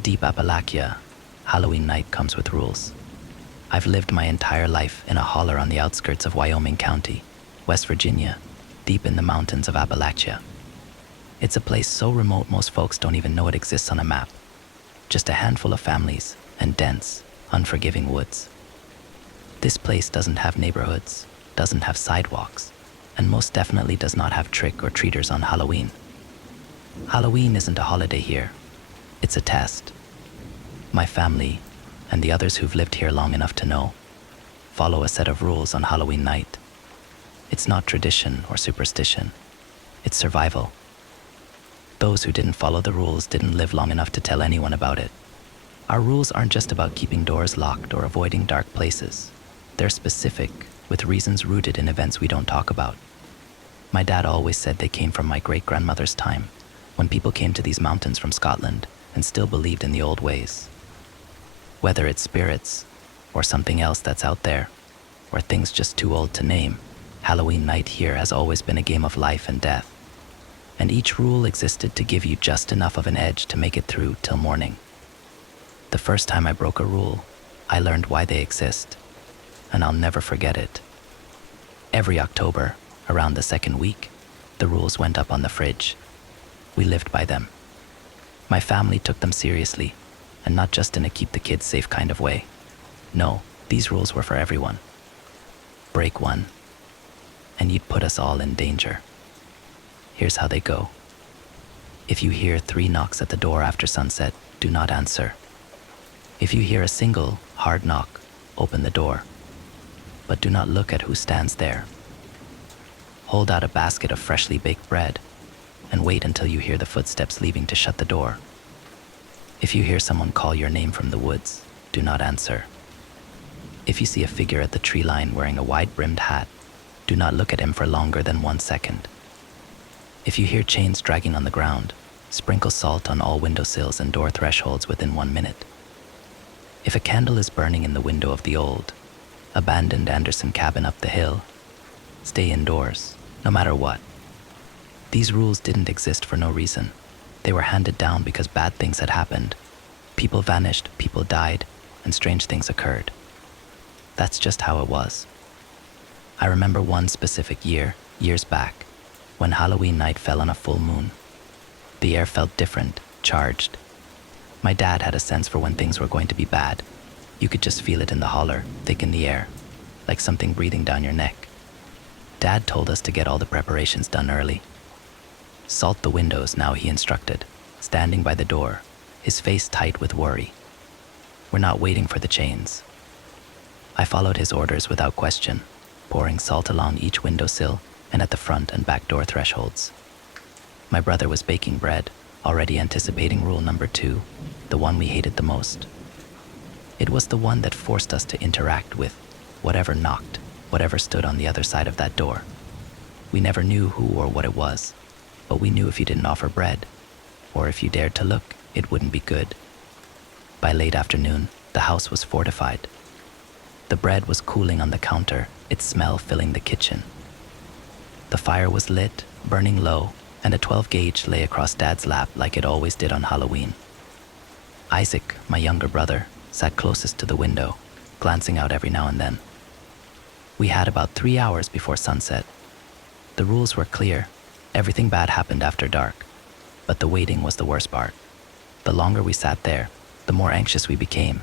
In deep Appalachia, Halloween night comes with rules. I've lived my entire life in a holler on the outskirts of Wyoming County, West Virginia, deep in the mountains of Appalachia. It's a place so remote most folks don't even know it exists on a map. Just a handful of families and dense, unforgiving woods. This place doesn't have neighborhoods, doesn't have sidewalks, and most definitely does not have trick-or-treaters on Halloween. Halloween isn't a holiday here. It's a test. My family, and the others who've lived here long enough to know, follow a set of rules on Halloween night. It's not tradition or superstition. It's survival. Those who didn't follow the rules didn't live long enough to tell anyone about it. Our rules aren't just about keeping doors locked or avoiding dark places. They're specific, with reasons rooted in events we don't talk about. My dad always said they came from my great-grandmother's time, when people came to these mountains from Scotland and still believed in the old ways. Whether it's spirits, or something else that's out there, or things just too old to name, Halloween night here has always been a game of life and death. And each rule existed to give you just enough of an edge to make it through till morning. The first time I broke a rule, I learned why they exist, and I'll never forget it. Every October, around the second week, the rules went up on the fridge. We lived by them. My family took them seriously, and not just in a keep the kids safe kind of way. No, these rules were for everyone. Break one, and you'd put us all in danger. Here's how they go. If you hear 3 knocks at the door after sunset, do not answer. If you hear a single, hard knock, open the door. But do not look at who stands there. Hold out a basket of freshly baked bread, and wait until you hear the footsteps leaving to shut the door. If you hear someone call your name from the woods, do not answer. If you see a figure at the tree line wearing a wide-brimmed hat, do not look at him for longer than 1 second. If you hear chains dragging on the ground, sprinkle salt on all windowsills and door thresholds within 1 minute. If a candle is burning in the window of the old, abandoned Anderson cabin up the hill, stay indoors, no matter what. These rules didn't exist for no reason. They were handed down because bad things had happened. People vanished, people died, and strange things occurred. That's just how it was. I remember one specific year, years back, when Halloween night fell on a full moon. The air felt different, charged. My dad had a sense for when things were going to be bad. You could just feel it in the holler, thick in the air, like something breathing down your neck. Dad told us to get all the preparations done early. Salt the windows, now he instructed, standing by the door, his face tight with worry. We're not waiting for the chains. I followed his orders without question, pouring salt along each windowsill and at the front and back door thresholds. My brother was baking bread, already anticipating rule number 2, the one we hated the most. It was the one that forced us to interact with whatever knocked, whatever stood on the other side of that door. We never knew who or what it was, but we knew if you didn't offer bread, or if you dared to look, it wouldn't be good. By late afternoon, the house was fortified. The bread was cooling on the counter, its smell filling the kitchen. The fire was lit, burning low, and a 12-gauge lay across Dad's lap like it always did on Halloween. Isaac, my younger brother, sat closest to the window, glancing out every now and then. We had about 3 hours before sunset. The rules were clear. Everything bad happened after dark, but the waiting was the worst part. The longer we sat there, the more anxious we became.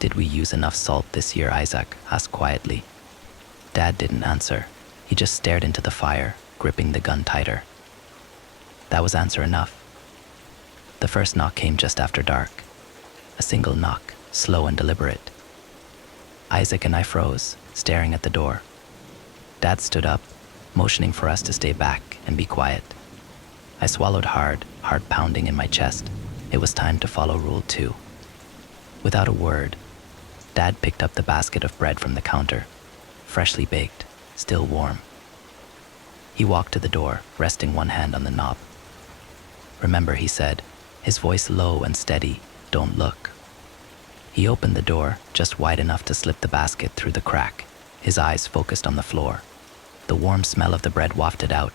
Did we use enough salt this year? Isaac asked quietly. Dad didn't answer. He just stared into the fire, gripping the gun tighter. That was answer enough. The first knock came just after dark. A single knock, slow and deliberate. Isaac and I froze, staring at the door. Dad stood up, motioning for us to stay back and be quiet. I swallowed hard, heart pounding in my chest. It was time to follow rule 2. Without a word, Dad picked up the basket of bread from the counter, freshly baked, still warm. He walked to the door, resting one hand on the knob. Remember, he said, his voice low and steady, don't look. He opened the door just wide enough to slip the basket through the crack, his eyes focused on the floor. The warm smell of the bread wafted out,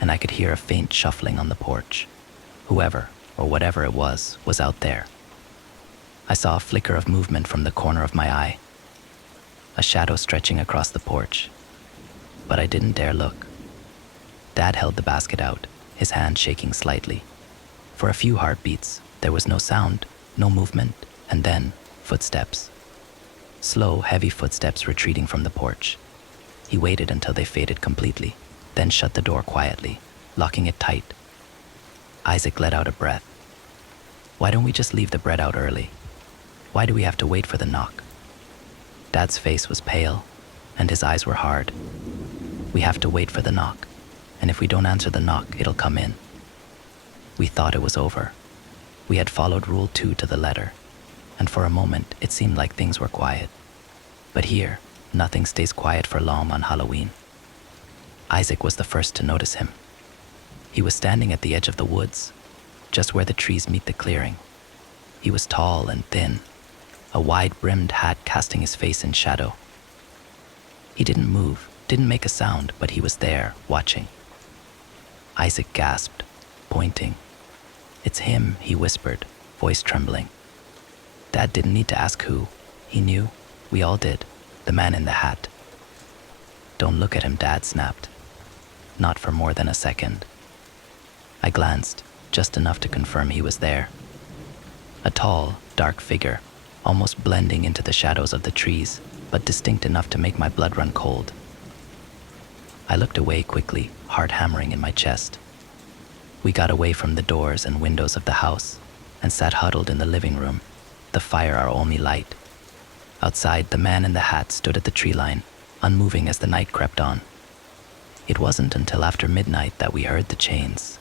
and I could hear a faint shuffling on the porch. Whoever, or whatever it was out there, I saw a flicker of movement from the corner of my eye, a shadow stretching across the porch, but I didn't dare look. Dad held the basket out, his hand shaking slightly. For a few heartbeats, there was no sound, no movement, and then footsteps. Slow, heavy footsteps retreating from the porch. He waited until they faded completely, then shut the door quietly, locking it tight. Isaac let out a breath. Why don't we just leave the bread out early? Why do we have to wait for the knock? Dad's face was pale, and his eyes were hard. We have to wait for the knock, and if we don't answer the knock, it'll come in. We thought it was over. We had followed Rule 2 to the letter, and for a moment it seemed like things were quiet. But here, nothing stays quiet for long on Halloween. Isaac was the first to notice him. He was standing at the edge of the woods, just where the trees meet the clearing. He was tall and thin, a wide-brimmed hat casting his face in shadow. He didn't move, didn't make a sound, but he was there, watching. Isaac gasped, pointing. "It's him," he whispered, voice trembling. Dad didn't need to ask who. He knew. We all did. The man in the hat. "Don't look at him," Dad snapped. Not for more than a second. I glanced, just enough to confirm he was there. A tall, dark figure, almost blending into the shadows of the trees, but distinct enough to make my blood run cold. I looked away quickly, heart hammering in my chest. We got away from the doors and windows of the house and sat huddled in the living room, the fire our only light. Outside, the man in the hat stood at the tree line, unmoving as the night crept on. It wasn't until after midnight that we heard the chains.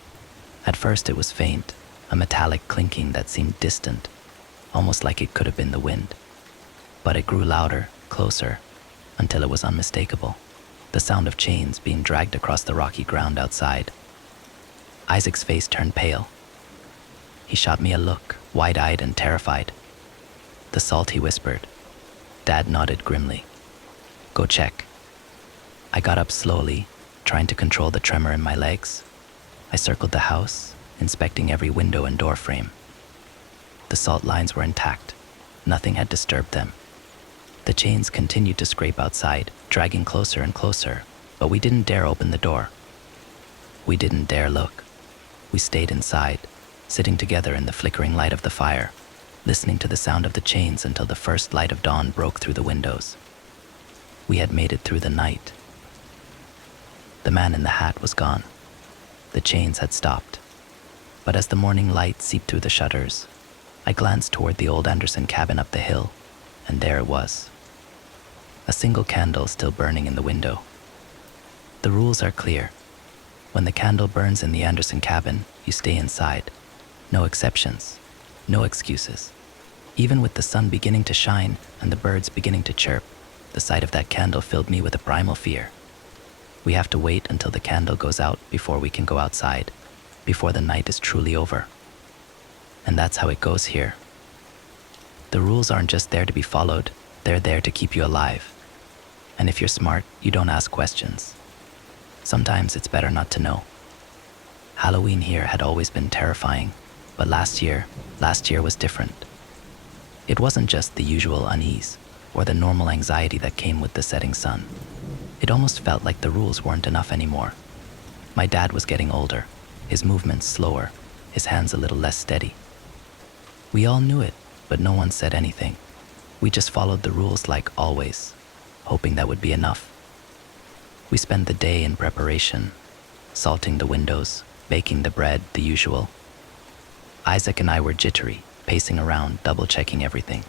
At first it was faint, a metallic clinking that seemed distant, almost like it could have been the wind. But it grew louder, closer, until it was unmistakable, the sound of chains being dragged across the rocky ground outside. Isaac's face turned pale. He shot me a look, wide-eyed and terrified. "The salt," he whispered. Dad nodded grimly. "Go check." I got up slowly, trying to control the tremor in my legs. I circled the house, inspecting every window and door frame. The salt lines were intact. Nothing had disturbed them. The chains continued to scrape outside, dragging closer and closer, but we didn't dare open the door. We didn't dare look. We stayed inside, sitting together in the flickering light of the fire, listening to the sound of the chains until the first light of dawn broke through the windows. We had made it through the night. The man in the hat was gone. The chains had stopped. But as the morning light seeped through the shutters, I glanced toward the old Anderson cabin up the hill, and there it was. A single candle still burning in the window. The rules are clear. When the candle burns in the Anderson cabin, you stay inside. No exceptions, no excuses. Even with the sun beginning to shine and the birds beginning to chirp, the sight of that candle filled me with a primal fear. We have to wait until the candle goes out before we can go outside, before the night is truly over. And that's how it goes here. The rules aren't just there to be followed, they're there to keep you alive. And if you're smart, you don't ask questions. Sometimes it's better not to know. Halloween here had always been terrifying, but last year was different. It wasn't just the usual unease or the normal anxiety that came with the setting sun. It almost felt like the rules weren't enough anymore. My dad was getting older, his movements slower, his hands a little less steady. We all knew it, but no one said anything. We just followed the rules like always, hoping that would be enough. We spent the day in preparation, salting the windows, baking the bread, the usual. Isaac and I were jittery, pacing around, double-checking everything.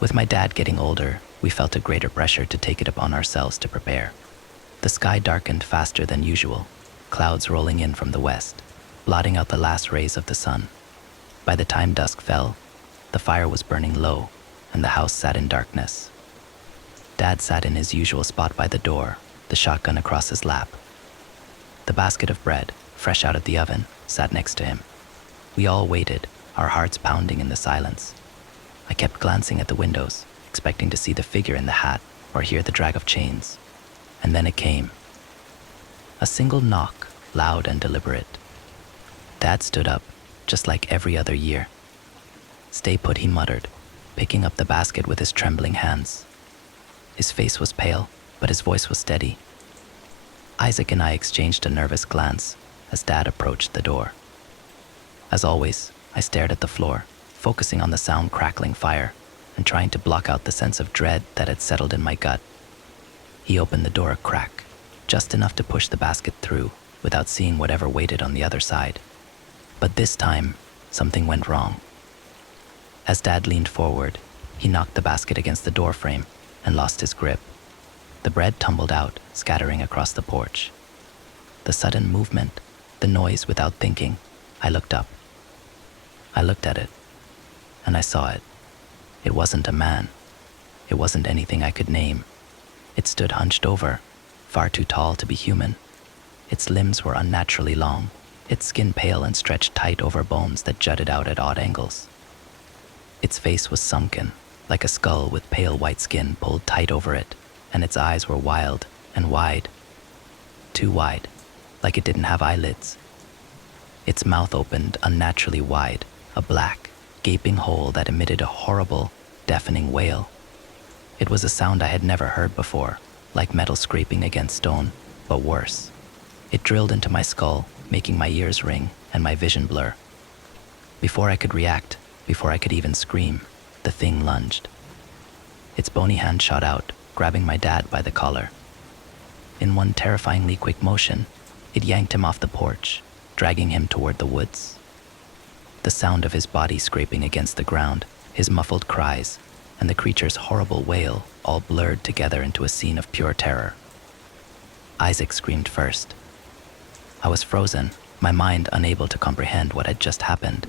With my dad getting older, we felt a greater pressure to take it upon ourselves to prepare. The sky darkened faster than usual, clouds rolling in from the west, blotting out the last rays of the sun. By the time dusk fell, the fire was burning low, and the house sat in darkness. Dad sat in his usual spot by the door, the shotgun across his lap. The basket of bread, fresh out of the oven, sat next to him. We all waited, our hearts pounding in the silence. I kept glancing at the windows, expecting to see the figure in the hat or hear the drag of chains. And then it came. A single knock, loud and deliberate. Dad stood up, just like every other year. "Stay put," he muttered, picking up the basket with his trembling hands. His face was pale, but his voice was steady. Isaac and I exchanged a nervous glance as Dad approached the door. As always, I stared at the floor, focusing on the sound crackling fire and trying to block out the sense of dread that had settled in my gut. He opened the door a crack, just enough to push the basket through without seeing whatever waited on the other side. But this time, something went wrong. As Dad leaned forward, he knocked the basket against the door frame and lost his grip. The bread tumbled out, scattering across the porch. The sudden movement, the noise without thinking, I looked up. I looked at it, and I saw it. It wasn't a man. It wasn't anything I could name. It stood hunched over, far too tall to be human. Its limbs were unnaturally long, its skin pale and stretched tight over bones that jutted out at odd angles. Its face was sunken, like a skull with pale white skin pulled tight over it, and its eyes were wild and wide. Too wide, like it didn't have eyelids. Its mouth opened unnaturally wide, a black, gaping hole that emitted a horrible, deafening wail. It was a sound I had never heard before, like metal scraping against stone, but worse. It drilled into my skull, making my ears ring and my vision blur. Before I could react, before I could even scream, the thing lunged. Its bony hand shot out, grabbing my dad by the collar. In one terrifyingly quick motion, it yanked him off the porch, dragging him toward the woods. The sound of his body scraping against the ground, his muffled cries, and the creature's horrible wail all blurred together into a scene of pure terror. Isaac screamed first. I was frozen, my mind unable to comprehend what had just happened.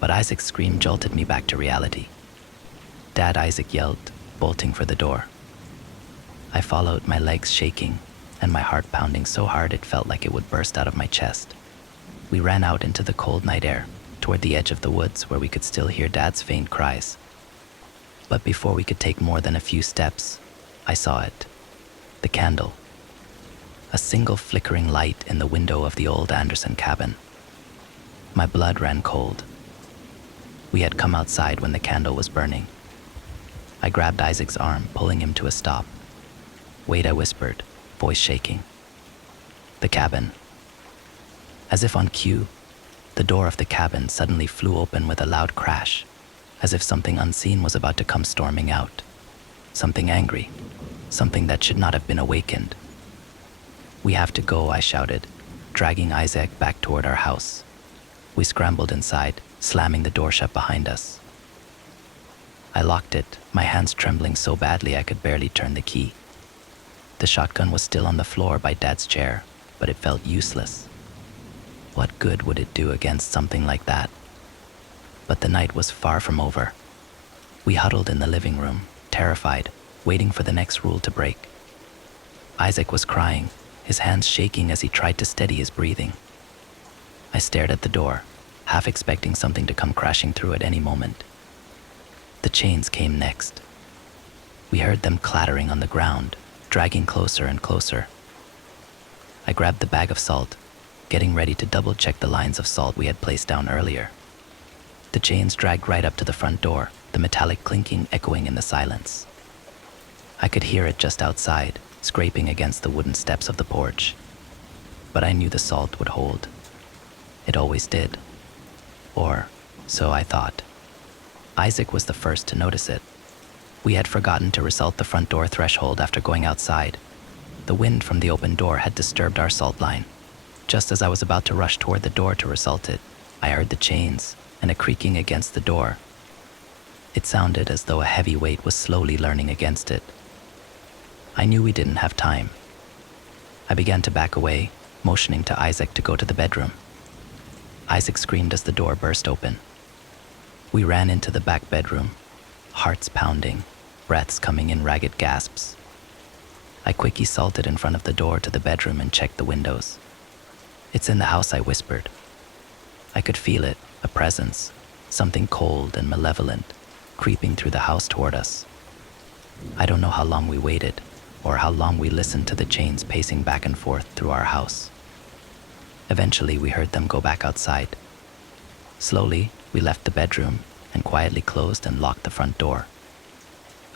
But Isaac's scream jolted me back to reality. Dad, Isaac yelled, bolting for the door. I followed, my legs shaking, and my heart pounding so hard it felt like it would burst out of my chest. We ran out into the cold night air, toward the edge of the woods where we could still hear Dad's faint cries. But before we could take more than a few steps, I saw it. The candle. A single flickering light in the window of the old Anderson cabin. My blood ran cold. We had come outside when the candle was burning. I grabbed Isaac's arm, pulling him to a stop. "Wait," I whispered, voice shaking. The cabin. As if on cue, the door of the cabin suddenly flew open with a loud crash, as if something unseen was about to come storming out. Something angry, something that should not have been awakened. "We have to go," I shouted, dragging Isaac back toward our house. We scrambled inside, slamming the door shut behind us. I locked it, my hands trembling so badly I could barely turn the key. The shotgun was still on the floor by Dad's chair, but it felt useless. What good would it do against something like that? But the night was far from over. We huddled in the living room, terrified, waiting for the next rule to break. Isaac was crying, his hands shaking as he tried to steady his breathing. I stared at the door, half expecting something to come crashing through at any moment. The chains came next. We heard them clattering on the ground, dragging closer and closer. I grabbed the bag of salt, getting ready to double-check the lines of salt we had placed down earlier. The chains dragged right up to the front door, the metallic clinking echoing in the silence. I could hear it just outside, scraping against the wooden steps of the porch. But I knew the salt would hold. It always did. Or so I thought. Isaac was the first to notice it. We had forgotten to resalt the front door threshold after going outside. The wind from the open door had disturbed our salt line. Just as I was about to rush toward the door to resalt it, I heard the chains and a creaking against the door. It sounded as though a heavy weight was slowly leaning against it. I knew we didn't have time. I began to back away, motioning to Isaac to go to the bedroom. Isaac screamed as the door burst open. We ran into the back bedroom, hearts pounding, breaths coming in ragged gasps. I quickly salted in front of the door to the bedroom and checked the windows. "It's in the house," I whispered. I could feel it, a presence, something cold and malevolent, creeping through the house toward us. I don't know how long we waited, or how long we listened to the chains pacing back and forth through our house. Eventually, we heard them go back outside. Slowly, we left the bedroom, and quietly closed and locked the front door.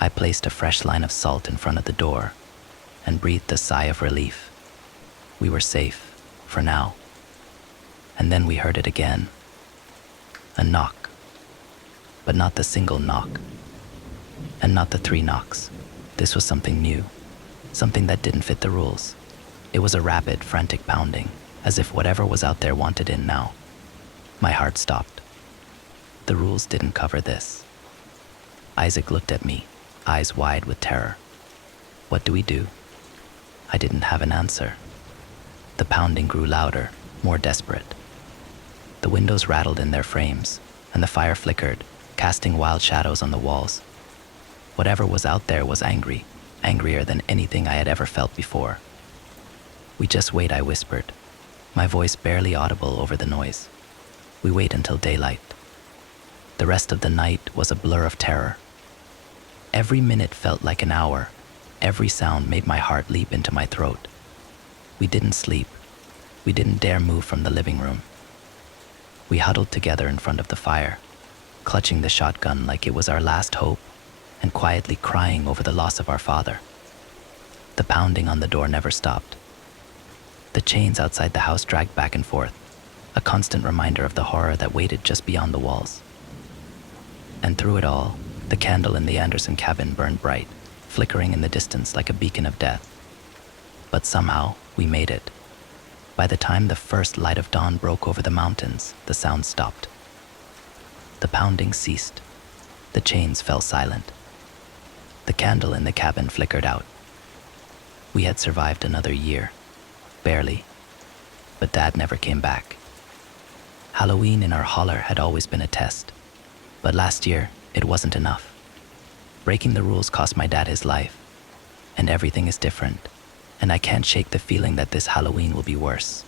I placed a fresh line of salt in front of the door and breathed a sigh of relief. We were safe, for now. And then we heard it again. A knock. But not the single knock. And not the 3 knocks. This was something new. Something that didn't fit the rules. It was a rapid, frantic pounding, as if whatever was out there wanted in now. My heart stopped. The rules didn't cover this. Isaac looked at me, eyes wide with terror. What do we do? I didn't have an answer. The pounding grew louder, more desperate. The windows rattled in their frames, and the fire flickered, casting wild shadows on the walls. Whatever was out there was angry, angrier than anything I had ever felt before. We just wait, I whispered, my voice barely audible over the noise. We wait until daylight. The rest of the night was a blur of terror. Every minute felt like an hour. Every sound made my heart leap into my throat. We didn't sleep. We didn't dare move from the living room. We huddled together in front of the fire, clutching the shotgun like it was our last hope, and quietly crying over the loss of our father. The pounding on the door never stopped. The chains outside the house dragged back and forth, a constant reminder of the horror that waited just beyond the walls. And through it all, the candle in the Anderson cabin burned bright, flickering in the distance like a beacon of death. But somehow, we made it. By the time the first light of dawn broke over the mountains, the sound stopped. The pounding ceased. The chains fell silent. The candle in the cabin flickered out. We had survived another year. Barely. But Dad never came back. Halloween in our holler had always been a test. But last year, it wasn't enough. Breaking the rules cost my dad his life. And everything is different. And I can't shake the feeling that this Halloween will be worse.